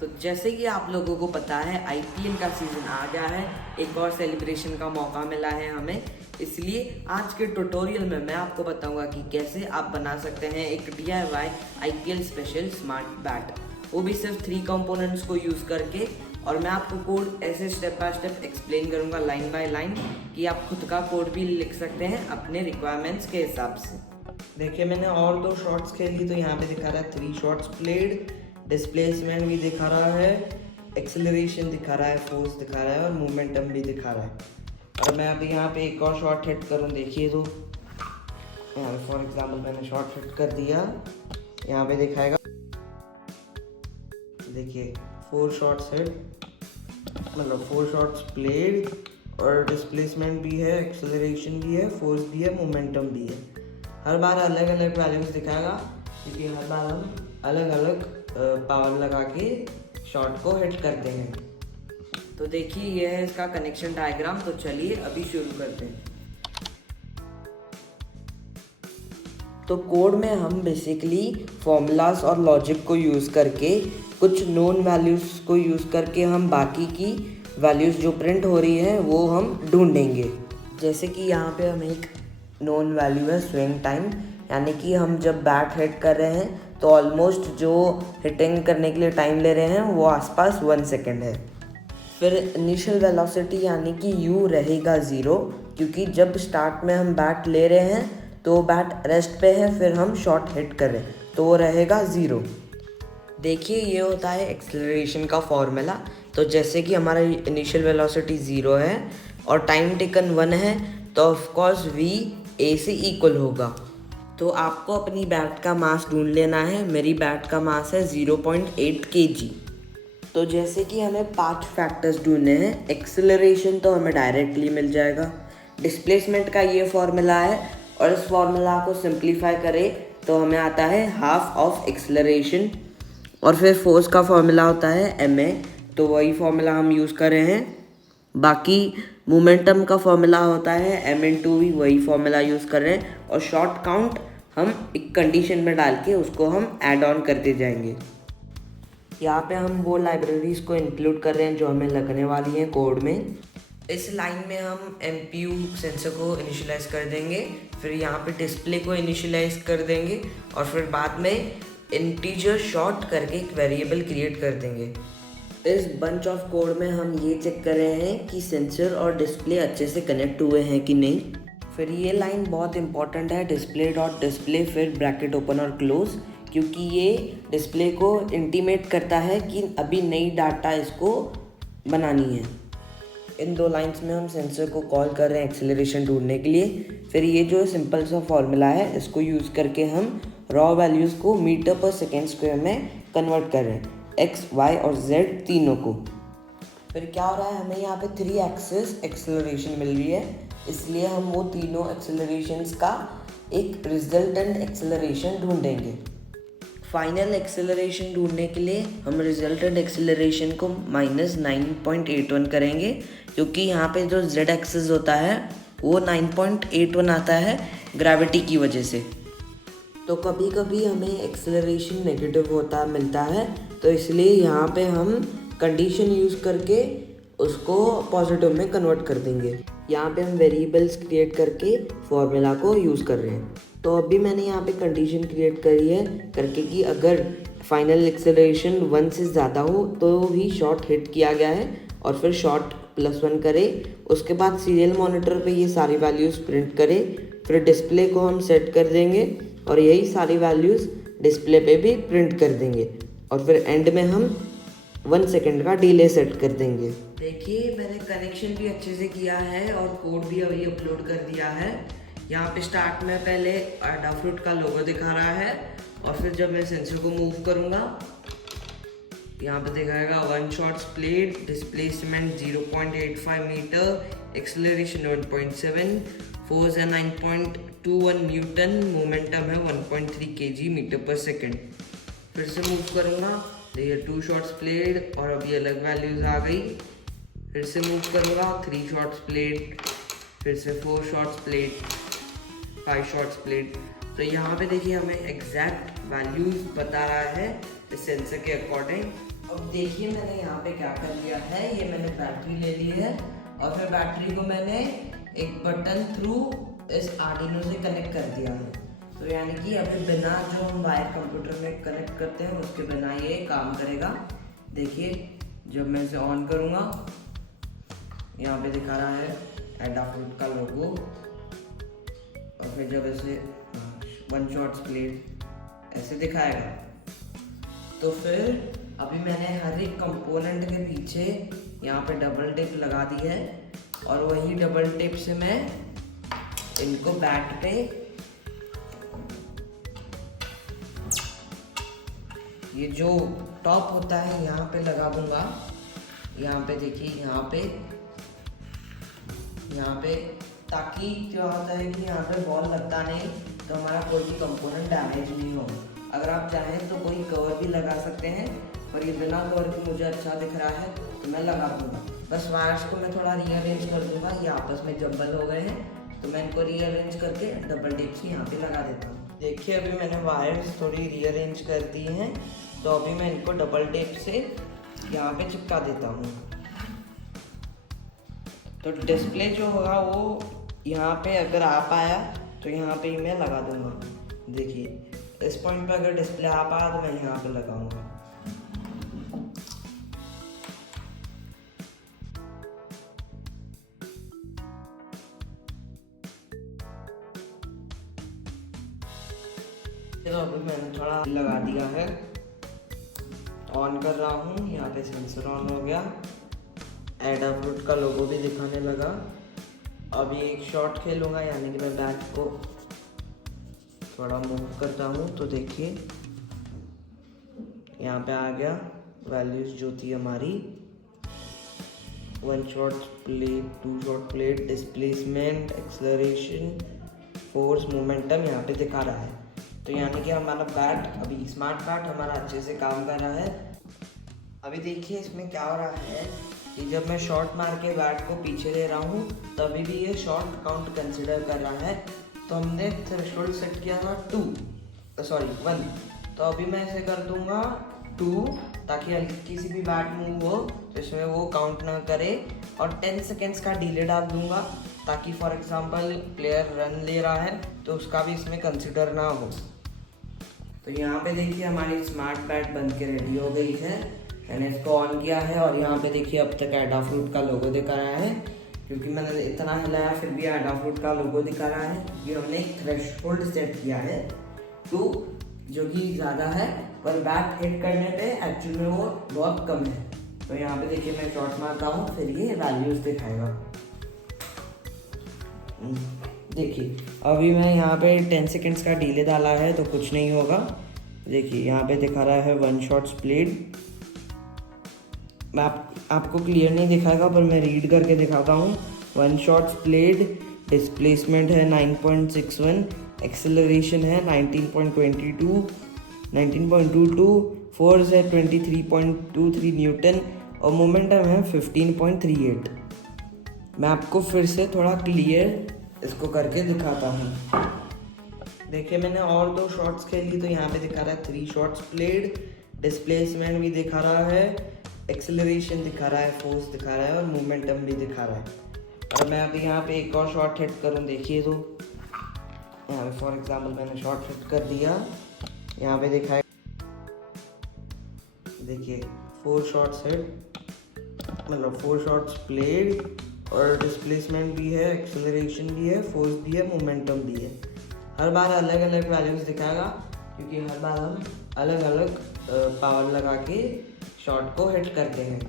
तो जैसे कि आप लोगों को पता है आईपीएल का सीज़न आ गया है, एक और सेलिब्रेशन का मौका मिला है हमें। इसलिए आज के ट्यूटोरियल में मैं आपको बताऊंगा कि कैसे आप बना सकते हैं एक DIY IPL special smart bat, वो भी सिर्फ 3 कंपोनेंट्स को यूज़ करके। और मैं आपको कोड ऐसे स्टेप बाय स्टेप एक्सप्लेन करूंगा लाइन बाय लाइन कि आप खुद का कोड भी लिख सकते हैं अपने रिक्वायरमेंट्स के हिसाब से। देखिए मैंने और 2 शॉट्स खेली तो यहाँ पे दिखा रहा है 3 शॉट्स प्लेड, डिस्प्लेसमेंट भी दिखा रहा है, एक्सेलरेशन दिखा रहा है, फोर्स दिखा रहा है और मोमेंटम भी दिखा रहा है। और मैं अभी यहाँ पे एक और शॉट हिट करूँ, देखिए तो यहाँ पे फॉर एग्जाम्पल मैंने शॉट हिट कर दिया, यहाँ पे दिखाएगा देखिए 4 शॉट्स हिट, मतलब 4 शॉट्स प्लेड और डिस्प्लेसमेंट भी है, एक्सेलरेशन भी है, फोर्स भी है, मोमेंटम भी है। हर बार अलग अलग वैल्यूज दिखाएगा क्योंकि हर बार हम अलग अलग पावर लगा के शॉट को हिट करते हैं। तो देखिए यह है इसका कनेक्शन डायग्राम। तो चलिए अभी शुरू करते हैं। तो कोड में हम बेसिकली फॉर्मूलाज और लॉजिक को यूज़ करके, कुछ नोन वैल्यूज़ को यूज़ करके हम बाकी की वैल्यूज़ जो प्रिंट हो रही है वो हम ढूंढेंगे। जैसे कि यहाँ पे हम एक नोन वैल्यू है स्विंग टाइम, यानी कि हम जब बैट हिट कर रहे हैं तो ऑलमोस्ट जो हिटिंग करने के लिए टाइम ले रहे हैं वो आसपास 1 सेकेंड है। फिर इनिशियल वेलोसिटी यानी कि U रहेगा 0, क्योंकि जब स्टार्ट में हम बैट ले रहे हैं तो बैट रेस्ट पे है, फिर हम शॉट हिट कर रहे हैं तो वो रहेगा 0। देखिए ये होता है एक्सेलरेशन का फॉर्मूला। तो जैसे कि हमारा इनिशियल वेलोसिटी 0 है और टाइम टेकन 1 है तो ऑफकोर्स V A से इक्वल होगा। तो आपको अपनी बैट का मास ढूंढ लेना है। मेरी बैट का मास है 0.8 kg। तो जैसे कि हमें 5 फैक्टर्स ढूंढने हैं। एक्सेलरेशन तो हमें डायरेक्टली मिल जाएगा, डिस्प्लेसमेंट का ये फॉर्मूला है और इस फॉर्मूला को सिंप्लीफाई करें तो हमें आता है हाफ ऑफ एक्सेलरेशन। और फिर फोर्स का फॉर्मूला होता है MA, तो वही फॉर्मूला हम यूज़ कर रहे हैं। बाकी मोमेंटम का फॉर्मूला होता है M/V, वही फॉर्मूला यूज़ कर रहे हैं। और शॉट काउंट हम एक कंडीशन में डाल के उसको हम ऐड ऑन करते जाएंगे। यहाँ पे हम वो लाइब्रेरीज को इंक्लूड कर रहे हैं जो हमें लगने वाली हैं कोड में। इस लाइन में हम MPU सेंसर को इनिशियलाइज कर देंगे, फिर यहाँ पे डिस्प्ले को इनिशियलाइज कर देंगे और फिर बाद में इंटीजर शॉट करके एक वेरिएबल क्रिएट कर देंगे। इस बंच ऑफ कोड में हम ये चेक कर रहे हैं कि सेंसर और डिस्प्ले अच्छे से कनेक्ट हुए हैं कि नहीं। फिर ये लाइन बहुत इंपॉर्टेंट है, डिस्प्ले डॉट डिस्प्ले फिर ब्रैकेट ओपन और क्लोज, क्योंकि ये डिस्प्ले को इंटीमेट करता है कि अभी नई डाटा इसको बनानी है। इन 2 लाइंस में हम सेंसर को कॉल कर रहे हैं एक्सेलरेशन ढूंढने के लिए। फिर ये जो सिंपल सा फॉर्मूला है इसको यूज़ करके हम रॉ वैल्यूज़ को मीटर पर सेकेंड स्क्वायर में कन्वर्ट कर रहे हैं, X, Y और Z तीनों को। फिर क्या हो रहा है, हमें यहाँ पे 3 एक्सिस एक्सेलरेशन मिल रही है, इसलिए हम वो तीनों एक्सेलरेशंस का एक रिजल्टेंट एक्सेलरेशन ढूंढेंगे। फाइनल एक्सेलरेशन ढूंढने के लिए हम रिजल्टेंट एक्सेलरेशन को -9.81 करेंगे, क्योंकि यहाँ पे जो Z एक्सिस होता है वो 9.81 आता है ग्रेविटी की वजह से। तो कभी कभी हमें एक्सेलरेशन नेगेटिव होता मिलता है, तो इसलिए यहाँ पे हम कंडीशन यूज़ करके उसको पॉजिटिव में कन्वर्ट कर देंगे। यहाँ पे हम वेरिएबल्स क्रिएट करके फॉर्मूला को यूज़ कर रहे हैं। तो अभी मैंने यहाँ पे कंडीशन क्रिएट करी है करके कि अगर फाइनल एक्सेलरेशन 1 से ज़्यादा हो तो ही शॉट हिट किया गया है, और फिर शॉट +1 करे। उसके बाद सीरियल मॉनिटर पे ये सारी वैल्यूज़ प्रिंट करे, फिर डिस्प्ले को हम सेट कर देंगे और यही सारी वैल्यूज़ डिस्प्ले पे भी प्रिंट कर देंगे। और फिर एंड में हम 1 सेकेंड का डिले सेट कर देंगे। देखिए मैंने कनेक्शन भी अच्छे से किया है और कोड भी अभी अपलोड कर दिया है। यहाँ पे स्टार्ट में पहले अडाफ्रूट का लोगो दिखा रहा है और फिर जब मैं सेंसर को मूव करूँगा यहाँ पे दिखाएगा 1 shots played, displacement 0.85 meter, acceleration 1.7, force है 9.21 न्यूटन, मोमेंटम है 1.3 kg मीटर पर सेकेंड। फिर से मूव करूँगा, देखिए 2 शॉट्स प्लेड और अभी अलग वैल्यूज़ आ गई। फिर से मूव करूँगा, 3 शॉट्स प्लेड, फिर से 4 शॉट्स प्लेड, 5 शॉट्स प्लेड। तो यहाँ पे देखिए हमें एग्जैक्ट वैल्यूज़ बता रहा है इस सेंसर के अकॉर्डिंग अब देखिए मैंने यहाँ पे क्या कर लिया है, ये मैंने बैटरी ले ली है और फिर बैटरी को मैंने एक बटन थ्रू इस आर्डिनो से कनेक्ट कर दिया है। तो यानी कि अभी बिना जो हम वायर कंप्यूटर में कनेक्ट करते हैं उसके बिना ये काम करेगा। देखिए जब मैं इसे ऑन करूँगा, यहाँ पे दिखा रहा है एडाफ्रूट का लोगो, और फिर जब ऐसे वन शॉट प्लेट ऐसे दिखाएगा। तो फिर अभी मैंने हर एक कंपोनेंट के पीछे यहाँ पे डबल टेप लगा दी है और वही डबल टेप से मैं इनको बैट पे ये जो टॉप होता है यहाँ पे लगा दूंगा। यहाँ पे देखिए यहाँ पे ताकि क्या होता है कि यहाँ पे बॉल लगता नहीं तो हमारा कोई भी कंपोनेंट डैमेज नहीं हो। अगर आप चाहें तो कोई कवर भी लगा सकते हैं, पर ये बिना कवर के मुझे अच्छा दिख रहा है तो मैं लगा दूंगा। बस वायर्स को मैं थोड़ा रीअरेंज कर दूंगा, ये आपस में जम्बल हो गए हैं तो मैं इनको रीअरेंज करके डबल टेप से यहाँ पे लगा देता हूँ। देखिए अभी मैंने वायर्स थोड़ी रीअरेंज कर दी हैं, तो अभी मैं इनको डबल टेप से यहाँ पे चिपका देता हूँ। तो डिस्प्ले जो होगा वो यहाँ पे अगर आ पाया तो यहाँ पे ही मैं लगा दूंगा। देखिए इस पॉइंट पे अगर डिस्प्ले आ पाया तो मैं यहाँ पे लगाऊंगा। चलो अभी मैंने थोड़ा लगा दिया है, ऑन कर रहा हूँ, यहाँ पे सेंसर ऑन हो गया, एडाफ्रूट का लोगो भी दिखाने लगा। अभी एक शॉट खेलूँगा, यानी कि मैं बैट को थोड़ा मूव करता हूँ तो देखिए यहाँ पे आ गया वैल्यूज जो थी हमारी, 1 shot plate, 2 shot plate, displacement, acceleration, force, momentum यहाँ पे दिखा रहा है। तो यानी कि हमारा बैट अभी स्मार्ट बैट हमारा अच्छे से काम कर रहा है। अभी देखिए इसमें क्या हो रहा है कि जब मैं शॉट मार के बैट को पीछे ले रहा हूँ तभी भी ये शॉट काउंट कंसिडर कर रहा है। तो हमने थ्रेशोल्ड सेट किया था 1, तो अभी मैं इसे कर दूंगा 2 ताकि हल्की सी भी बैट मूव हो तो इसमें वो काउंट ना करे, और 10 सेकेंड्स का डिले डाल दूंगा ताकि फॉर एग्जांपल प्लेयर रन ले रहा है तो उसका भी इसमें कंसिडर ना हो। तो यहाँ पे देखिए हमारी स्मार्ट बैट बन के रेडी हो गई है। मैंने इसको ऑन किया है और यहाँ पे देखिए अब तक एडाफ्रूट का लोगो दिखा रहा है, क्योंकि मैंने इतना हिलाया फिर भी एडाफ्रूट का लोगो दिखा रहा है। ये हमने एक थ्रेशोल्ड सेट किया है 2, जो कि ज़्यादा है, पर बैट हिट करने पे एक्चुअली में वो बहुत कम है। तो यहाँ पे देखिए मैं शॉट मारता हूँ फिर ये वैल्यूज दिखाएगा। देखिए अभी मैं यहाँ पे 10 सेकेंड्स का डिले डाला है तो कुछ नहीं होगा। देखिए यहाँ पे दिखा रहा है 1 शॉट प्लेड। मैं आपको क्लियर नहीं दिखाएगा पर मैं रीड करके दिखाता हूँ। 1 शॉट प्लेड, डिस्प्लेसमेंट है 9.61, एक्सेलरेशन है 19.22, फोर्स है 23.23 न्यूटन और मोमेंटम है 15.38। मैं आपको फिर से थोड़ा क्लियर इसको करके दिखाता हूँ। देखिए मैंने और 2 शॉट्स खेली तो यहाँ पे दिखा रहा है 3 शॉट्स प्लेड, डिस्प्लेसमेंट भी दिखा रहा है, एक्सेलरेशन दिखा रहा है, फोर्स दिखा रहा है और मोमेंटम भी दिखा रहा है। और मैं अभी यहाँ पे एक और शॉट हिट करूँ, देखिए तो यहाँ पे फॉर एग्जांपल मैंने शॉट हिट कर दिया, यहाँ पे दिखा है देखिए 4 शॉट्स हिट, मतलब 4 शॉट्स प्लेड और डिस्प्लेसमेंट भी है, एक्सेलरेशन भी है, फोर्स भी है, मोमेंटम भी है। हर बार अलग अलग वैल्यूज दिखाएगा क्योंकि हर बार हम अलग अलग पावर लगा के शॉट को हिट करते हैं।